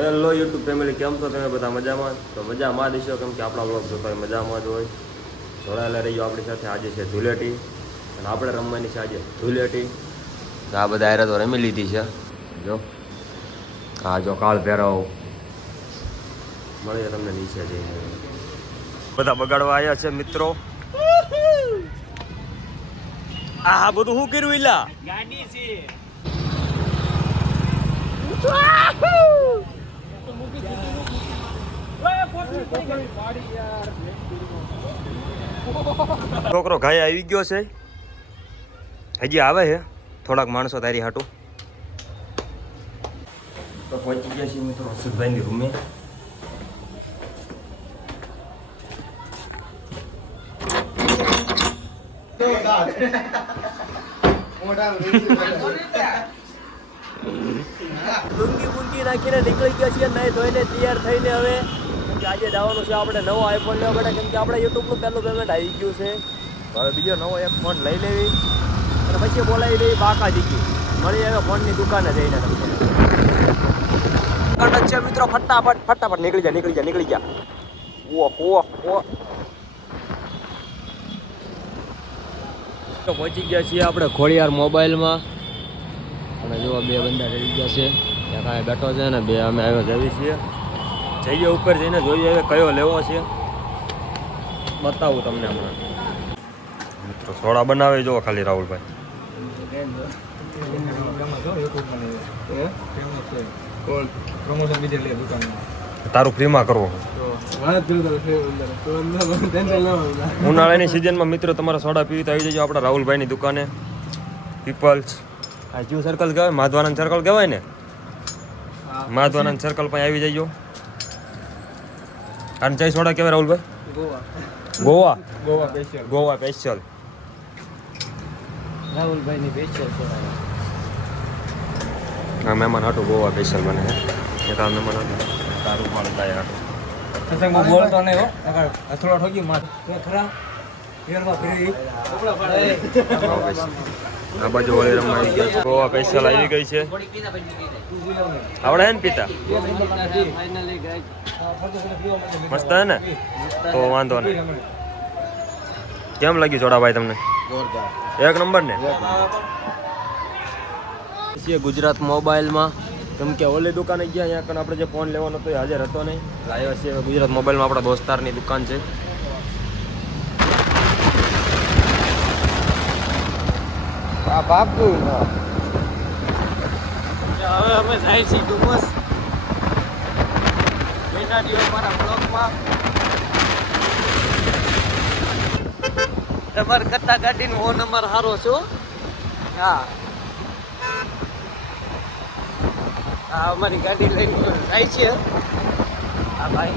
Hello YouTube family, કેમ છો તમે બધા? મજામાં? તો મજામાં દેશો, કેમ કે આપણા બ્લોગ જોતા હોય મજામાં જ હોય. જોડાયેલા રહીજો આપણી સાથે. આજે છે ધૂળેટી અને આપણે રમવાની છે આજે ધૂળેટી. તો આ બધા આયરા તો રમી લીધી છે. જો હા, જો કાળ ભેરવ મળીએ તમને નીચે જઈને. બધા બગાડવા આવ્યા છે મિત્રો. આ બધું શું કર્યું? ઈલા ગાડી છે. છોકરો ઘાય આવી ગયો છે, હજી આવે છે. થોડાક માણસો તારી હાટું તો પહોંચી ગયા છીએ મિત્રો હર્ષદભાઈની રૂમે. લુંગી નાખીને નીકળી ગયા છીએ નહીં ધોઈને તૈયાર થઈને. હવે કેમ કે આજે જવાનું છે આપણે નવો આઈફોન લેવા માટે, કેમ કે આપણે યુટ્યુબનું પહેલું પેમેન્ટ આવી ગયું છે. હવે બીજો નવો એક ફોન લઈ લેવી અને પછી બોલાવી લેવી બાકા જીકી. મળી આવે ફોનની દુકાને જઈને. તમને છે મિત્રો, ફટાફટ નીકળી જા. ઓ તો પહોંચી ગયા છીએ આપણે ખોડિયાર મોબાઈલમાં. અને જો બે બંદા રહી ગયા છે, ત્યાં કાંઈ બેઠો છે ને બે અમે આવ્યા જઈએ છીએ. જઈએ ઉપર જઈને જોઈએ હવે કયો લેવો છે, બતાવું તમને હમણાં. મિત્રો સોડા બનાવે જો ખાલી રાહુલભાઈ. તારું ફ્રીમાં કરવું. ઉનાળાની સિઝનમાં મિત્રો તમારે સોડા પીવી તો આવી જજો આપણા રાહુલભાઈની દુકાને. પીપલ્સ આ જ્યુ સર્કલ કહેવાય, માધવાનંદ સર્કલ કહેવાય ને, માધવાનંદ સર્કલ પણ આવી જજો. અને ચાય સોડા કહેવાય રાહુલભાઈ? ગોવા સ્પેશિયલ રાહુલભાઈની સ્પેશિયલ સોડા. હા, મહેમાન હાટું ગોવા સ્પેશિયલ બને છે. એ તાર મહેમાન હાટું તારું પણ થાય હાટું. બોલતો નહીં હો, થોડા ઠોકી માર ખરા ફેરવા ફેરી. આ બાજુ વળી રમવા આવી ગયા છે. ગોવા સ્પેશિયલ આવી ગઈ છે. આવડે હે ને પીતા? મસ્ત હે ને? તો વાંધો નહીં. કેમ લાગ્યું ચોડાભાઈ તમને? એક નંબર ને. ગુજરાત મોબાઈલમાં, કેમ કે ઓલી દુકાને ગયા અહીંયા કણ આપણે જે ફોન લેવાનો હતો એ હાજર હતો નહીં. લાવ્યા છીએ હવે ગુજરાત મોબાઈલમાં, આપણા દોસ્તારની દુકાન છે. બાપુ હવે અમે જાય છીએ ડુમસ. બેટાડીઓ મારા બ્લોગમાં તમારે કરતા ગાડીનો ફોન નંબર સારો છો. હા હા, અમારી ગાડી લઈને જાય છે. હા ભાઈ,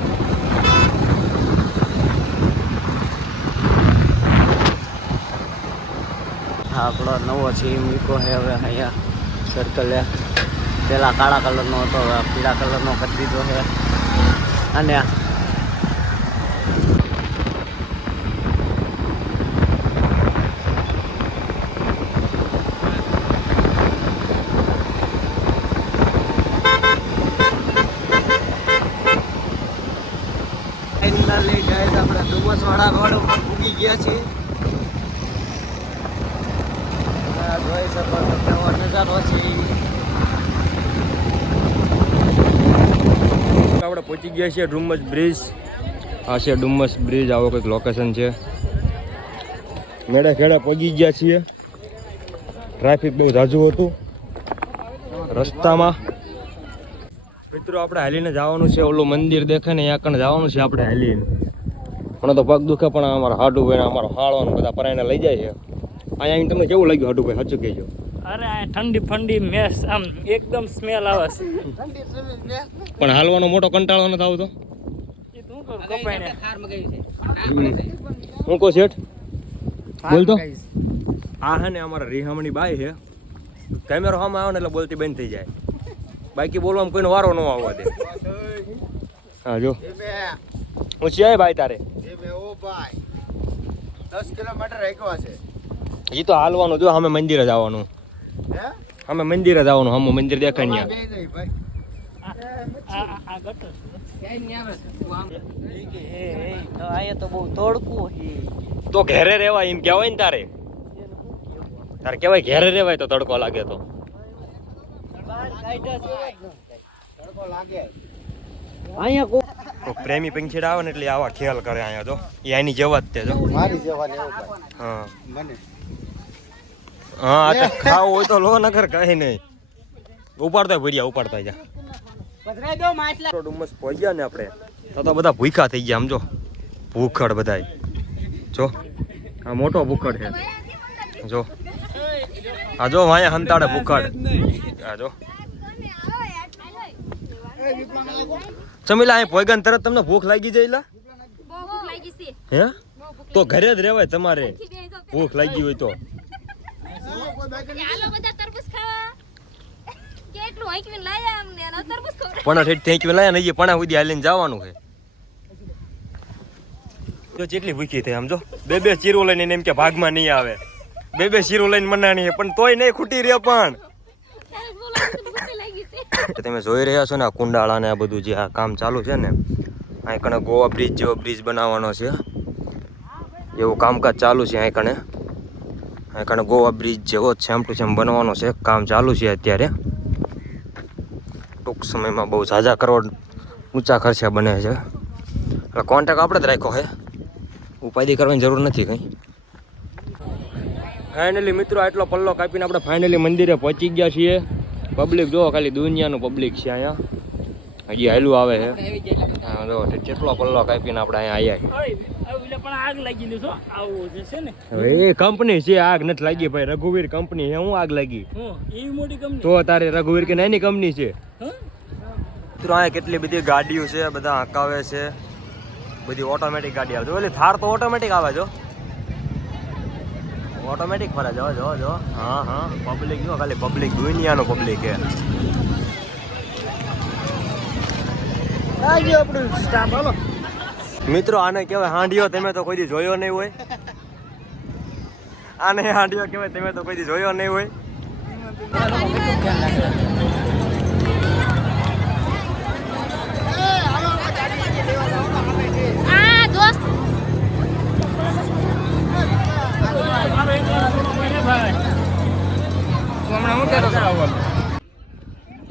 આપણો નવો છે એ મૂકો છે હવે અહીંયા સર્કલ. પેલા કાળા કલરનો હતો, હવે પીળા કલરનો કરી દીધો છે. અને ફાઇનલી ગાઈસ આપણે ડુમસવાળા રોડ ઉપર પૂગી ગયા છીએ. જોઈ શકો છો કેવો નજારો છે. આપણે પહોંચી ગયા છીએ ડુમસ બ્રિજ. આ છે ડુમસ બ્રિજ, આવો કંઈક લોકેશન છે. મેળે ખેડે પહોંચી ગયા છીએ. ટ્રાફિક બહુ ઝાઝું હતું રસ્તામાં. મિત્રો આપણે હાલીને જવાનું છે, ઓલું મંદિર દેખાય ને ત્યાં કણ જવાનું છે આપણે હાલીને. મને તો પગ દુખે, પણ અમારા હાડુભાઈ અમારો હાળો બધા પરાઈને લઈ જાય છે. અહીંયા તમને કેવું લાગ્યું હાડુભાઈ? સાચું કહેજો. અરે ઠંડી મેસ, આમ એકદમ સ્મેલ આવે છે. પણ હાલવાનો મોટો કંટાળો નથી આવતો. હું કહું શેઠ બોલતો. આ હે ને અમારા રીહામણી બાઈ છે. કેમેરો સામે આવે ને એટલે બોલતી બંધ થઈ જાય, બાકી બોલવામાં કોઈનો વારો ન આવવા દે. હા જો હું છે ભાઈ તારે 10 કિલોમીટર રેકવા છે. એ તો હાલવાનું. જો અમે મંદિરે જવાનું, અમે મંદિરે જવાનું. હમ મંદિર દેખાય ને. અહીંયા તો બહુ તડકું છે. તો ઘેરે રહેવાય એમ કહેવાય ને તારે કહેવાય ઘેરે રહેવાય તો તડકો લાગે તો બહાર કાઢ્યા છે જ ને. તડકો લાગે. અહીંયા કોઈ કોઈક પ્રેમી પંખીડા આવે ને એટલે આવા ખ્યાલ કરે અહીંયા જો એ આની જેવા જ તે જો મારી જવાની એવું ભાઈ. હા મને હા આ તો ખાવ હોય તો લો નગર કઈ નહીં ઉપાડતા ભર્યા ઉપાડતા જા પધરાઈ દો માટલા. ડુમ્મસ પહોંચ્યા ને આપણે તો બધા ભૂખ્યા થઈ ગયા સમજો ભૂખડ બધાય જો આ મોટો ભૂખડ છે જો આ જો વાયા હંતાડે ભૂખડ આ જો ચમેલા અહીં પોઈગન તરત તમને ભૂખ લાગી જાય લા હે તો ઘરે જ રહેવાય તમારે ભૂખ લાગી હોય તો પણ ઠેક લાયા નહીં પણ સુધી હાલીને જવાનું છે જો જેટલી ભૂખી થઈ આમ જો બે ચીરું લઈને એમ કે ભાગમાં નહીં આવે બે ચીરું લઈને મનાણી છે પણ તોય નહીં ખૂટી રહે પણ તમે જોઈ રહ્યા છો ને આ કુંડાળા ને આ બધું જે આ કામ ચાલુ છે ને અહીં કણે ગોવા બ્રિજ જેવો બ્રિજ બનાવવાનો છે એવું કામકાજ ચાલુ છે અહીં કણે ગોવા બ્રિજ જેવો સેમ ટુ સેમ બનવાનો છે કામ ચાલુ છે અત્યારે ટૂંક સમયમાં બહુ ઝાઝા કરોડ ઊંચા ખર્ચે બને છે એટલે કોન્ટેક્ટ આપણે જ રાખ્યો છે ઉપાધિ કરવાની જરૂર નથી કંઈ ફાઇનલી મિત્રો આટલો પલ્લો કાપીને આપણે ફાઇનલી મંદિરે પહોંચી ગયા છીએ પબ્લિક જોવો ખાલી દુનિયાનું પબ્લિક છે અહીંયા હજી હાલું આવે છે હા જો કેટલો પલ્લો કાપીને આપણે અહીંયા આવ્યા હવે એ કંપની છે આગ નથી લાગી ભાઈ રઘુવીર કંપની છે હું આગ લાગી તો તારે રઘુવીર કે નાની કંપની છે મિત્રો અહીંયા કેટલી બધી ગાડીઓ છે બધા હકાવે છે બધી ઓટોમેટિક ગાડી આવે એટલે થાર તો ઓટોમેટિક આવે જો ઓટોમેટિક ફરે જો જો જો હા હા પબ્લિક જો ખાલી પબ્લિક દુનિયાનો પબ્લિક છે મિત્રો આને કહેવાય હાંડિયો તમે તો કોઈ દી જોયો નહીં હોય આને હાંડિયો કહેવાય તમે તો કોઈ દી જોયો નહીં હોય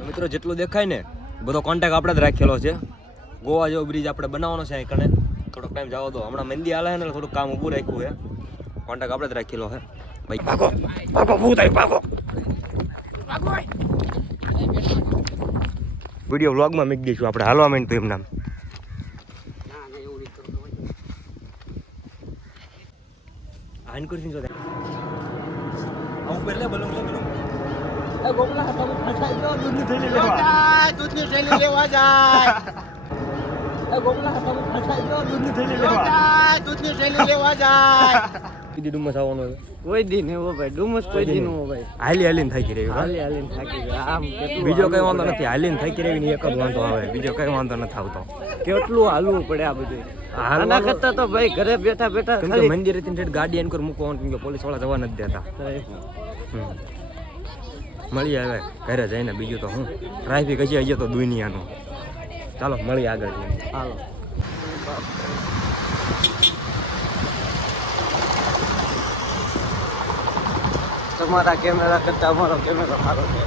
મિત્રો જેટલું દેખાય ને બધો કોન્ટેક્ટ આપણે જ રાખેલો છે ગોવા જેવો બ્રિજ આપણે બનાવવાનો છે અહીં કણે થોડોક ટાઈમ જવા દો હમણાં મહેંદી હાલે છે ને થોડુંક કામ ઊભું રાખ્યું છે કોન્ટેક્ટ આપણે જ રાખેલો છે ભાઈ ભાગો ભાગો ભૂતાઈ ભાગો વિડીયો વ્લોગમાં મૂકી દઈશું આપણે હાલવા માંડ તો એમ નામ આન કરશું જો આવું પહેલે બોલો બોલો દૂધની થેલી લેવા જાય. દૂધની થેલી લેવા જાય. કીધી ડુમ્મસ આવવાનો કોઈ દી નહીં હો ભાઈ ડુમસ કોઈ દી નું હો ભાઈ હાલીને થાકી રહ્યું હાલીને થાકી ગયા આમ કેટલું બીજો કઈ વાંધો નથી હાલીને થાકી રહી એક જ વાંધો આવે બીજો કઈ વાંધો નથી આવતો કેટલું હાલવું પડે આ બધું આના કરતા તો ભાઈ ઘરે બેઠા બેઠા કેમ કે મંદિરે ગાડી એન કર મૂકવાનું કેમ કે પોલીસ વાળા જવા નથી દેતા મળી આવે ઘરે જઈને બીજું તો હું ટ્રાફિક હજી હજી તો દુનિયાનું ચાલો મળી આગળ હાલો તમારા કેમેરા કરતા અમારો કેમેરો સારો છે